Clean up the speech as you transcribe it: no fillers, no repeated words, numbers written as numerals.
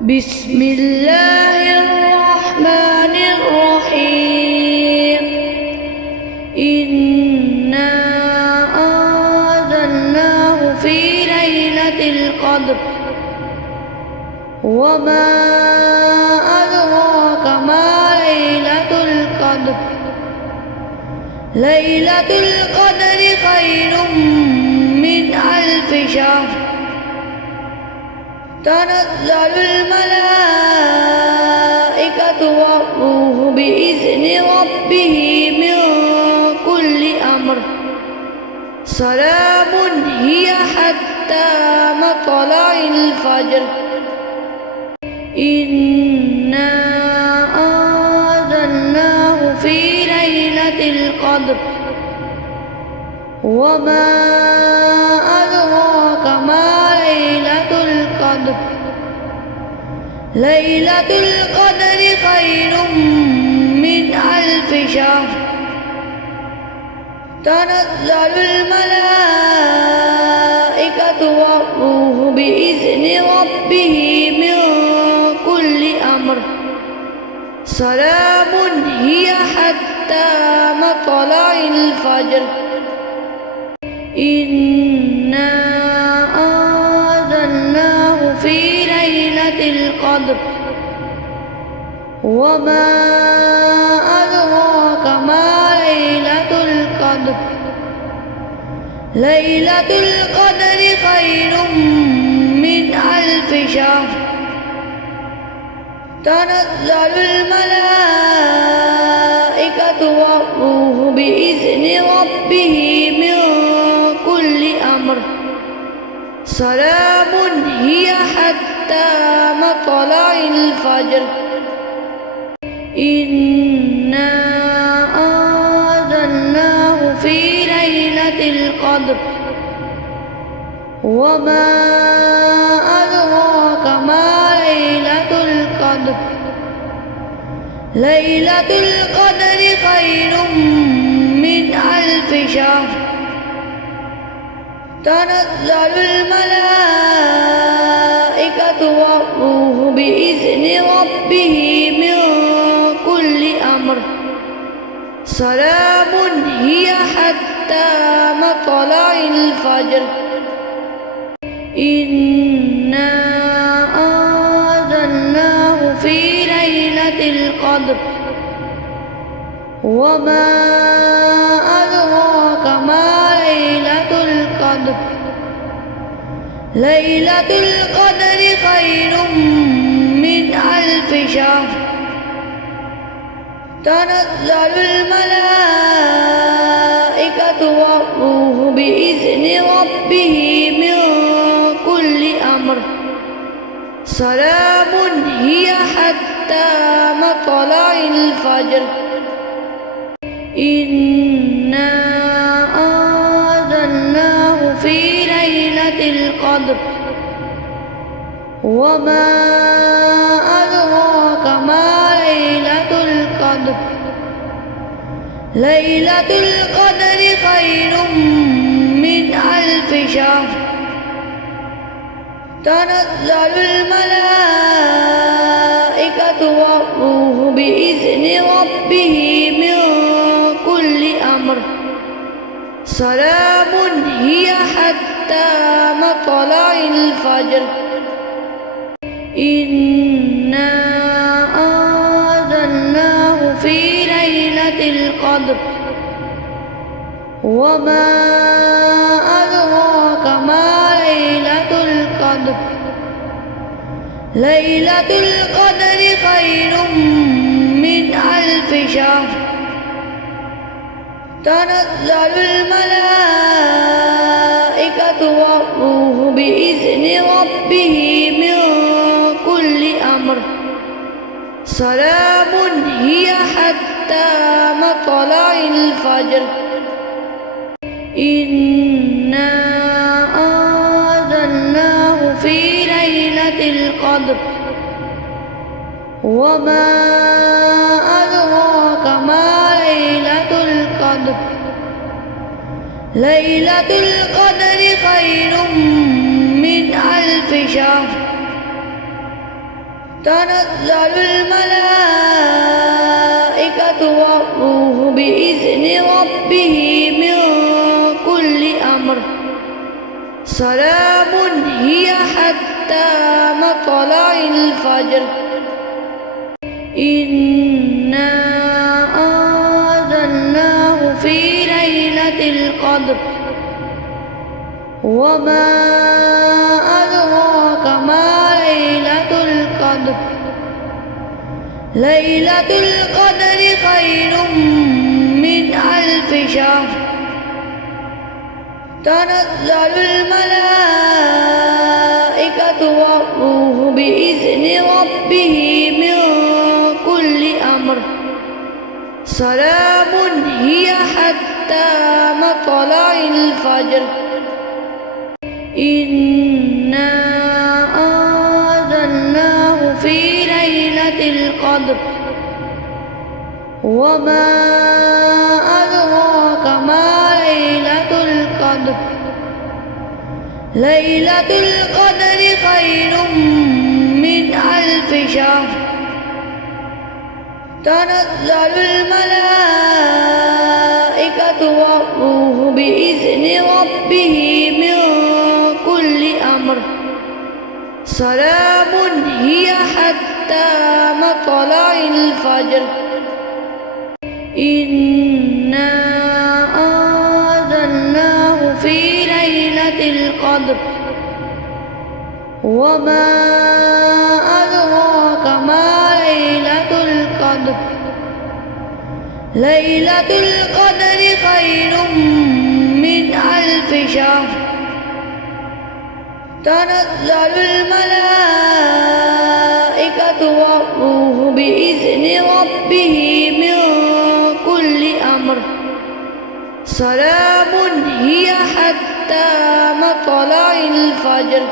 بسم الله الرحمن الرحيم. إنا أنزلناه في ليلة القدر وما أدراك ما ليلة القدر. ليلة القدر خير من 1000 شهر. تنزل الملائكة والروح بإذن ربه من كل أمر. سلام هي حتى مطلع الفجر. إنا أنزلناه في ليلة القدر وما أدراك ما ليلة القدر. ليلة القدر خير من 1000 شهر. تنزل الملائكة والروح بإذن ربه من كل أمر. سلام هي حتى مطلع الفجر. إنا أنزلناه في ليلة القدر وما أدراك ما ليلة القدر. ليلة القدر خير من 1000 شهر. تنزل الملائكة والروح بإذن ربه من كل أمر. سلام هي حتى مطلع الفجر. إنا أنزلناه في ليلة القدر وما أدراك ما ليلة القدر. ليلة القدر خير من 1000 شهر. تنزل الملائكة والروح بإذن ربه من كل أمر. سلام هي حتى مطلع الفجر. إنا أنزلناه في ليلة القدر وما أدراك ما ليلة القدر. ليلة القدر خير من 1000 شهر. تنزل الملائكة والروح بإذن ربه من كل أمر. سلام هي حتى مطلع الفجر. إنا أنزلناه في ليلة القدر وما أدراك ما ليلة القدر. ليلة القدر خير من 1000 شهر. تنزل الملائكة والروح بإذن ربه من كل أمر. سلام هي حتى مطلع الفجر. إنا أنزلناه في ليلة القدر وما أدراك ما ليلة القدر. ليلة القدر خير من 1000 شهر. تنزل الملائكة والروح بإذن ربه من كل أمر. سلام هي حتى مطلع الفجر. إنا أنزلناه في ليلة القدر وما أدراك ما ليلة القدر. ليلة القدر خير من 1000 شهر. تنزل الملائكة والروح بإذن ربهم من كل أمر سلام هي حتى مطلع الفجر إنا أنزلناه في ليلة القدر وما أدراك ما ليلة القدر ليلة القدر خير من 1000 شهر تنزل الملائكة والروح بإذن ربهم من كل أمر سلام هي حتى مطلع الفجر إنا أنزلناه في ليلة القدر وما أدراك ما ليلة القدر ليلة القدر خير من 1000 شهر تنزل الملائكة والروح بإذن ربهم من كل أمر سلام هي حتى مطلع الفجر إنا أنزلناه في ليلة القدر وما أدراك ما ليلة القدر ليلة القدر خير من 1000 شهر تنزل الملائكة والروح بإذن ربهم من كل أمر سلام هي حتى مطلع الفجر